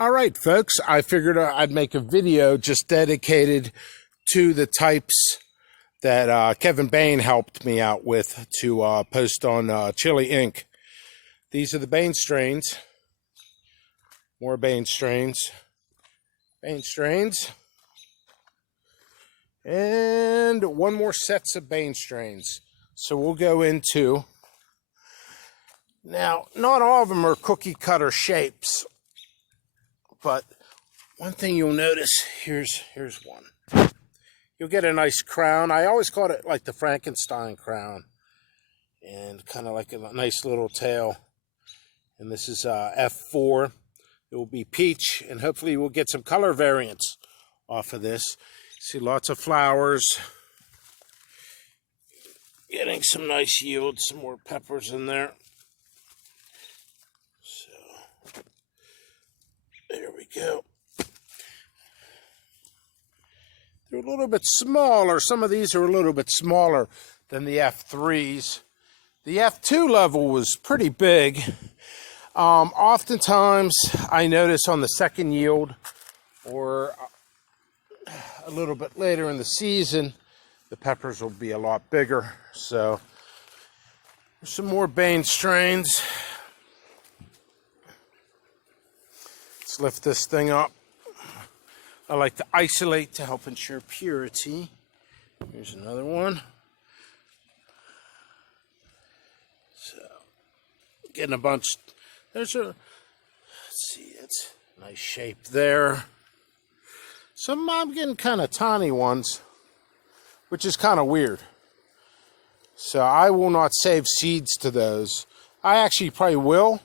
All right, folks, I figured I'd make a video just dedicated to the types that Kevin Bane helped me out with to post on Chili Inc. These are the Bane strains. More Bane strains. Bane strains. And one more sets of Bane strains. So we'll go into... Now, not all of them are cookie cutter shapes. But one thing you'll notice, here's one. You'll get a nice crown. I always called it like the Frankenstein crown. And kind of like a nice little tail. And this is F4. It will be peach. And hopefully we'll get some color variants off of this. See lots of flowers. Getting some nice yield. Some more peppers in there. So, there we go. They're a little bit smaller. Some of these are a little bit smaller than the F3s. The F2 level was pretty big. Oftentimes, I notice on the second yield or a little bit later in the season, the peppers will be a lot bigger. So, there's some more Bane strains. Let's lift this thing up. I like to isolate to help ensure purity. Here's another one. So, getting a bunch. There's a, let's see, it's a nice shape there. Some I'm getting kind of tiny ones, which is kind of weird. So I will not save seeds to those. I actually probably will,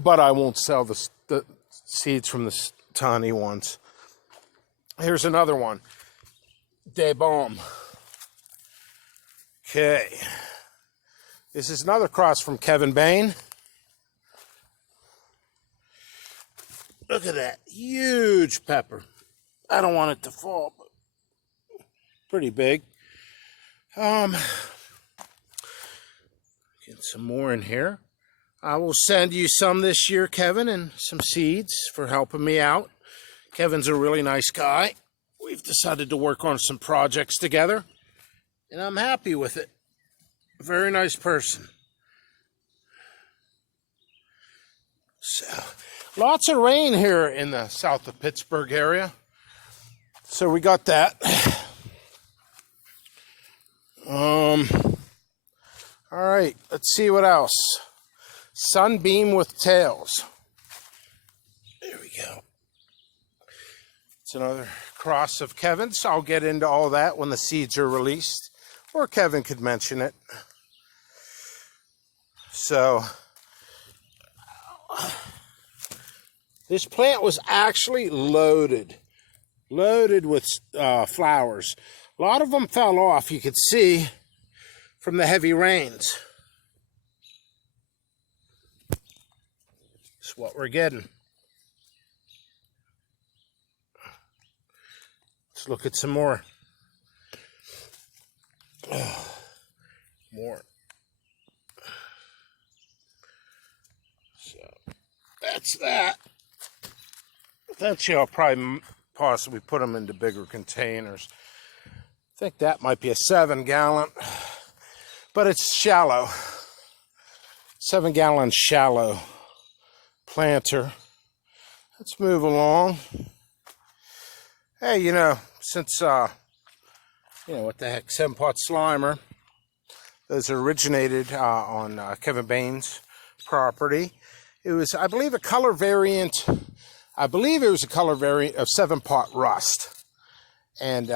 but I won't sell the seeds from the tiny ones. Here's another one. De Bomb. Okay. This is another cross from Kevin Bane. Look at that. Huge pepper. I don't want it to fall, but pretty big. Get some more in here. I will send you some this year, Kevin, and some seeds for helping me out. Kevin's a really nice guy. We've decided to work on some projects together, and I'm happy with it. Very nice person. So, lots of rain here in the south of Pittsburgh area. So we got that. All right, let's see what else. Sunbeam with tails. There we go. It's another cross of Kevin's. I'll get into all that when the seeds are released. Or Kevin could mention it. So, this plant was actually loaded with flowers. A lot of them fell off, you could see, from the heavy rains. That's what we're getting. Let's look at some more. More. So, that's that. Eventually, I'll probably possibly put them into bigger containers. I think that might be a 7-gallon, but it's shallow. 7-gallon shallow planter. Let's move along. Hey, since, what the heck, 7-pot Slimer. Those originated on Kevin Bane's property. It was, I believe, a color variant. I believe it was a color variant of 7-pot Rust. And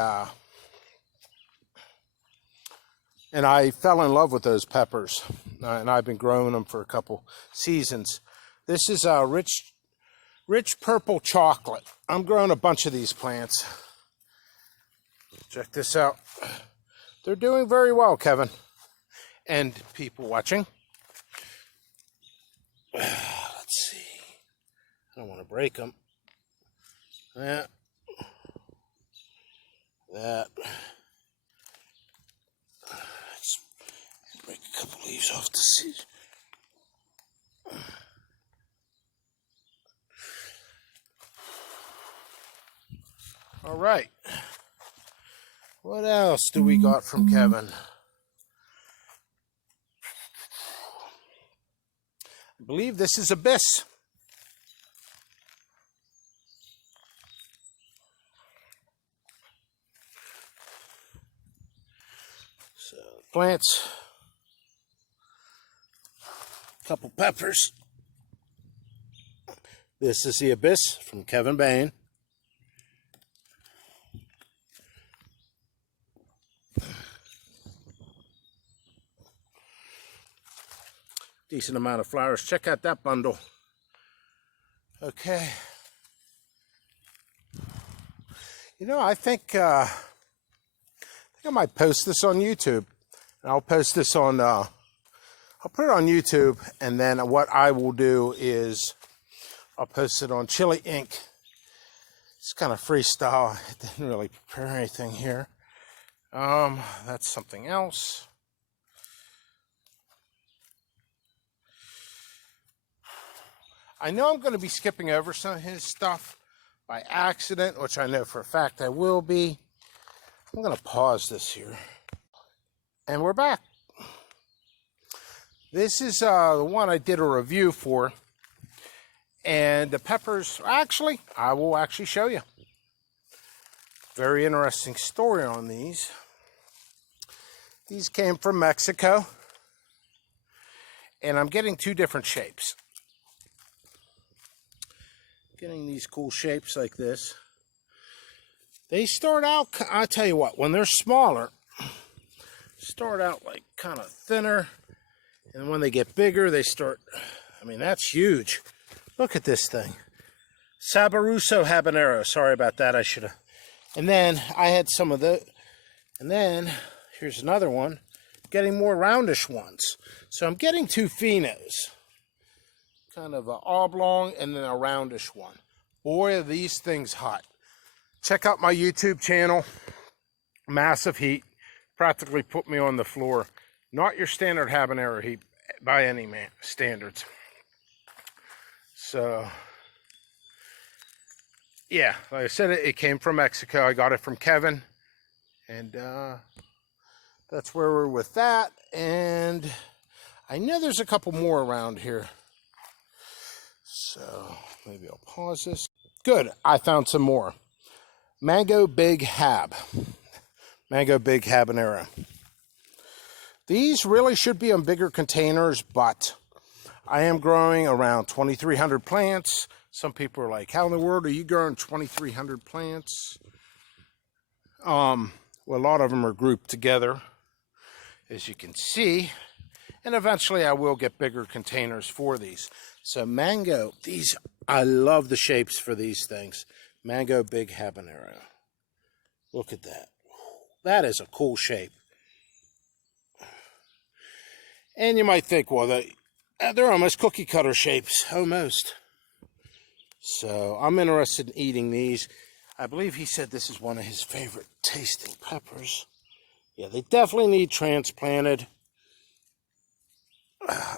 I fell in love with those peppers. And I've been growing them for a couple seasons. This is a rich purple chocolate. I'm growing a bunch of these plants. Check this out. They're doing very well, Kevin. And people watching. Let's see. I don't want to break them. That. Let's break a couple leaves off the seed. All right. What else do we got from Kevin? I believe this is Abyss. So, plants. A couple peppers. This is the Abyss from Kevin Bane. Decent amount of flowers. Check out that bundle. Okay. You know, I think I might post this on YouTube. I'll post this on, I'll put it on YouTube, and then what I will do is I'll post it on Chili Inc. It's kind of freestyle. I didn't really prepare anything here. That's something else. I know I'm going to be skipping over some of his stuff by accident, which I know for a fact I will be. I'm going to pause this here. And we're back. This is the one I did a review for. And the peppers, actually, I will actually show you. Very interesting story on these. These came from Mexico. And I'm getting two different shapes. Getting these cool shapes like this. They start out, I'll tell you what, when they're smaller, start out like kind of thinner. And when they get bigger, they start, I mean, that's huge. Look at this thing. Sabaruso habanero. Sorry about that. I should have. And then I had some of the, and then here's another one. Getting more roundish ones. So I'm getting two finos. Kind of an oblong and then a roundish one. Boy, are these things hot. Check out my YouTube channel. Massive heat. Practically put me on the floor. Not your standard habanero heat by any standards. So, yeah, like I said, it came from Mexico. I got it from Kevin. And that's where we're with that. And I know there's a couple more around here. So maybe I'll pause this. Good, I found some more. Mango Big Hab. Mango Big Habanero. These really should be in bigger containers, but I am growing around 2,300 plants. Some people are like, how in the world are you growing 2,300 plants? Well, a lot of them are grouped together, as you can see. And eventually I will get bigger containers for these. So mango, these, I love the shapes for these things. Mango Big Habanero. Look at that. That is a cool shape. And you might think, well, they're almost cookie cutter shapes. Almost. So I'm interested in eating these. I believe he said this is one of his favorite tasting peppers. Yeah, they definitely need transplanted.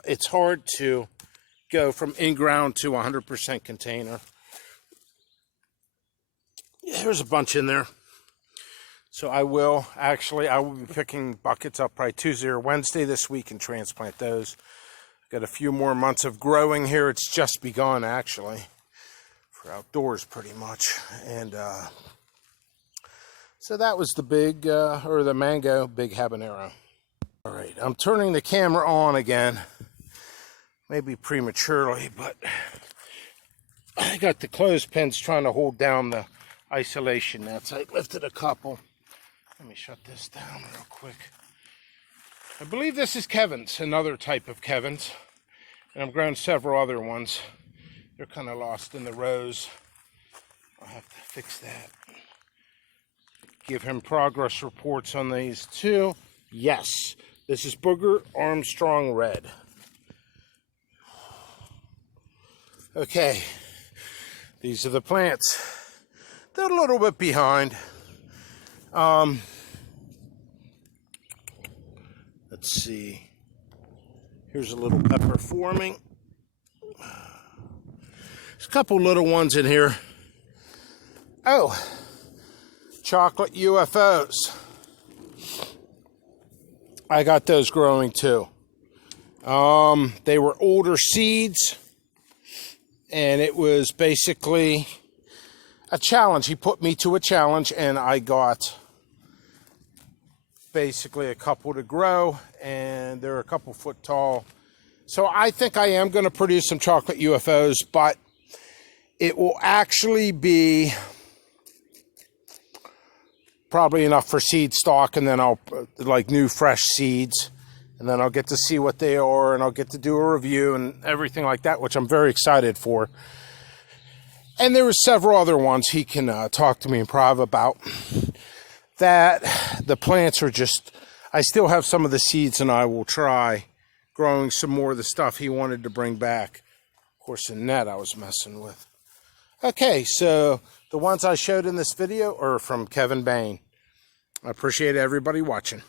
It's hard to go from in-ground to 100% container. Yeah, there's a bunch in there. So I will be picking buckets up probably Tuesday or Wednesday this week and transplant those. Got a few more months of growing here. It's just begun, actually, for outdoors pretty much. And so that was the big, or the Mango Big Habanero. All right, I'm turning the camera on again. Maybe prematurely, but I got the clothespins trying to hold down the isolation nets. I lifted a couple. Let me shut this down real quick. I believe this is Kevin's, another type of Kevin's. And I've grown several other ones. They're kind of lost in the rows. I'll have to fix that. Give him progress reports on these too. Yes, this is Booger Armstrong Red. Okay, these are the plants. They're a little bit behind. Let's see. Here's a little pepper forming. There's a couple little ones in here. Oh, chocolate UFOs. I got those growing too. They were older seeds, and it was basically a challenge. He put me to a challenge, and I got basically a couple to grow, and they're a couple foot tall. So I think I am going to produce some chocolate UFOs, but it will actually be probably enough for seed stock, and then I'll like new fresh seeds, and then I'll get to see what they are, and I'll get to do a review and everything like that, which I'm very excited for. And there were several other ones he can talk to me in private about. That the plants are just, I still have some of the seeds, and I will try growing some more of the stuff he wanted to bring back. Of course, the net I was messing with. Okay, so the ones I showed in this video are from Bane. I appreciate everybody watching.